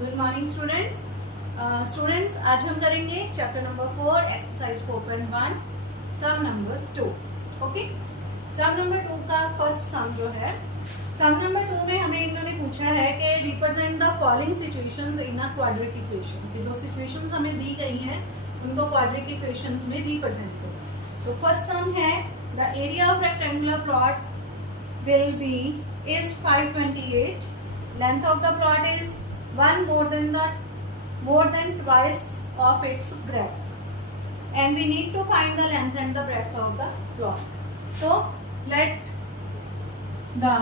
Good morning students. Students आज हम करेंगे चैप्टर नंबर 4 एक्सरसाइज 4.1 सम नंबर 2। ओके, सम नंबर 2 का फर्स्ट सम जो है, सम नंबर 2 में हमें इन्होंने पूछा है कि represent the following situations in a quadric equation, कि जो सिचुएशंस हमें दी गई हैं उनको क्वाड्रिक इक्वेशंस में रिप्रेजेंट करो। तो फर्स्ट सम है the area of rectangular plot will be is 528, length of the plot is more than twice of its breadth, and we need to find the length and the breadth of the plot. So let the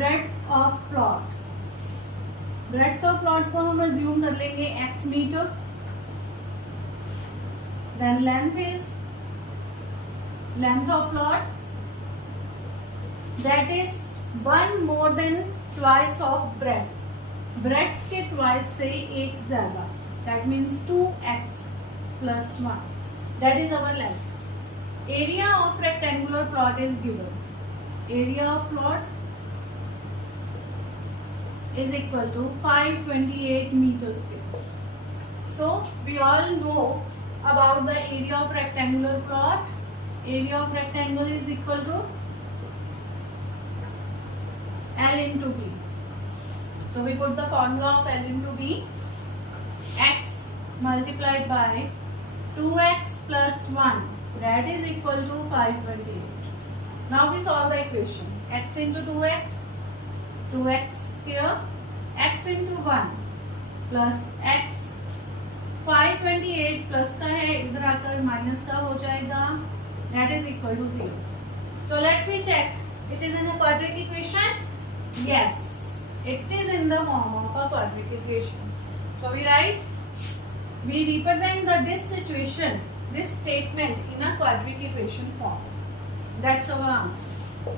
breadth of plot को हम assume कर लेंगे x meter, then length is length of plot that is one more than twice of breadth, breadth के twice से एक ज्यादा, that means 2x plus 1, that is our length. Area of rectangular plot is given. Area of plot is equal to 528 meters square. So we all know about the area of rectangular plot. Area of rectangle is equal to L into B. So we put the formula of L into B. X multiplied by 2x plus 1, that is equal to 528. Now we solve the equation. X into 2x, 2x here, x into 1 plus x, 528 plus का है, इधर आकर minus का हो जाएगा, that is equal to 0. So let me check. It is in a quadratic equation? Yes, it is in the form of a quadratic equation. So we write, we represent this situation, this statement in a quadratic equation form. That's our answer.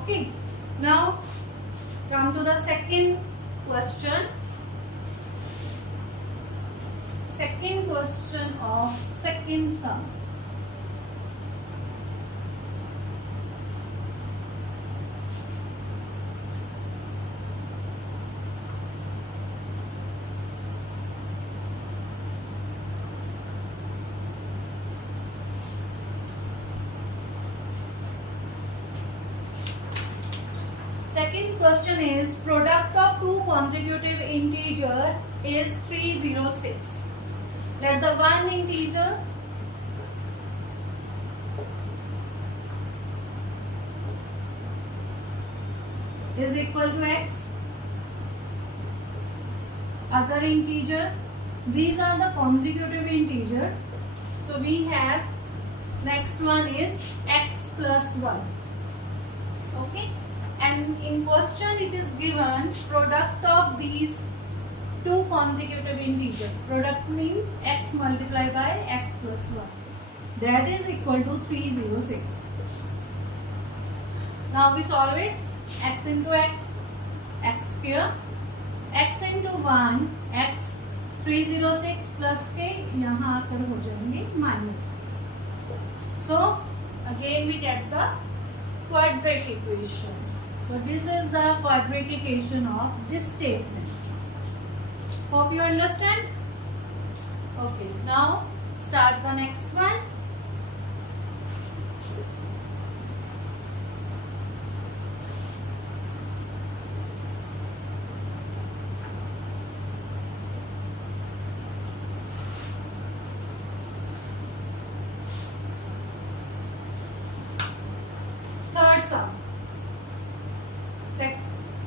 Okay. Now come to the second question. Second question of second sum. Second question is product of two consecutive integer is 306. Let the one integer is equal to x, other integer, these are the consecutive integer, so we have next one is x plus 1. Okay, and in question it is given product of these two consecutive integer. Product means x multiplied by x plus 1, that is equal to 306. Now we solve it. X into x, x square, x into 1, x, 306 plus के यहाँ आकर हो जाएंगे minus. So again we get the quadratic equation. So this is the quadratic equation of this statement. Hope you understand. Okay, now start the next one.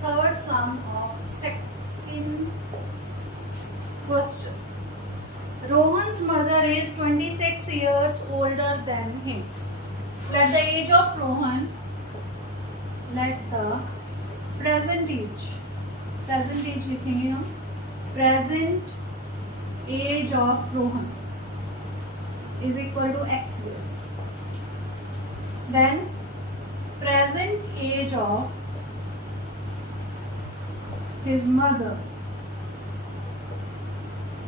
Third sum of second question. Rohan's mother is 26 years older than him. Let the age of Rohan, let the present age लिखेंगे हम, present age of Rohan is equal to x years. Then present age of his mother,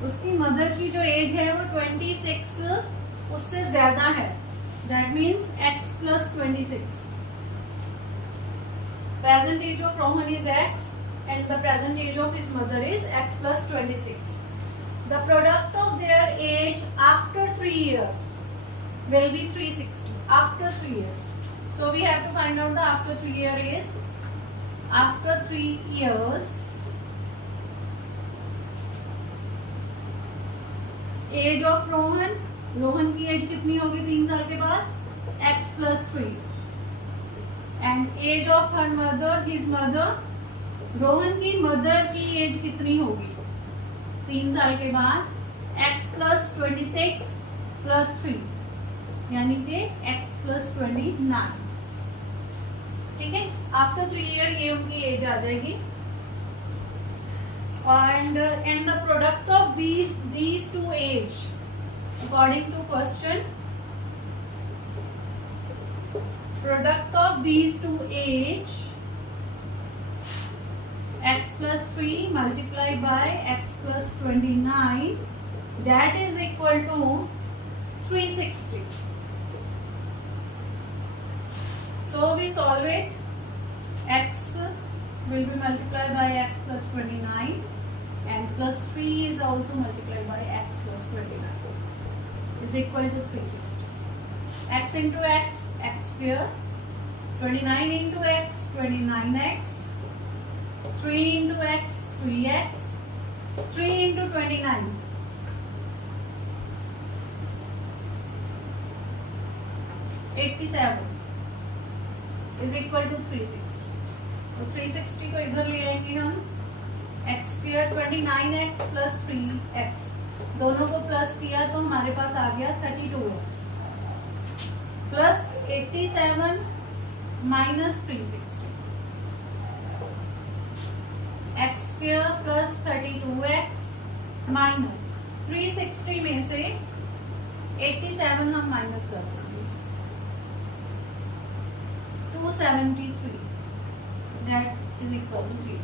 उसकी mother की जो as है वो 26 उससे ज्यादा है, that means x plus 26. present age of Rohan is x and the present age of his mother is x plus 26. The product of their age after 3 years will be 360. After 3 years. So we have to find out the after 3 year is. After 3 years, age of Rohan, Rohan की age कितनी होगी 3 साल के बाद? x plus 3. And age of her mother, his mother, Rohan की mother की age कितनी होगी 3 साल के बाद? x प्लस 26 प्लस 3 यानी कि x प्लस 29. ठीक है, आफ्टर 3 ईयर ये उनकी एज आ जाएगी. And the product of these two age according to question, product of these two age x plus 3 multiplied by x plus 29, that is equal to 360. So we solve it. X will be multiplied by x plus 29 and plus 3 is also multiplied by x plus 29 is equal to 360. X into x, x square. 29 into x, 29x. 3 into x, 3x. 3 into 29. 87 is equal to 360. तो 360 को इधर ले आएंगे हम. X square 29x plus 3x, दोनों को plus किया तो हमारे पास आ गया 32x plus 87 minus 360. X square plus 32x minus 360 में से 87 हम माइनस कर देंगे. 273. That is equal to 0.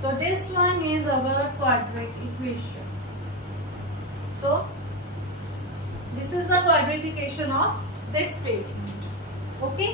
So this one is our quadratic equation. So this is the quadratic equation of this statement. Okay.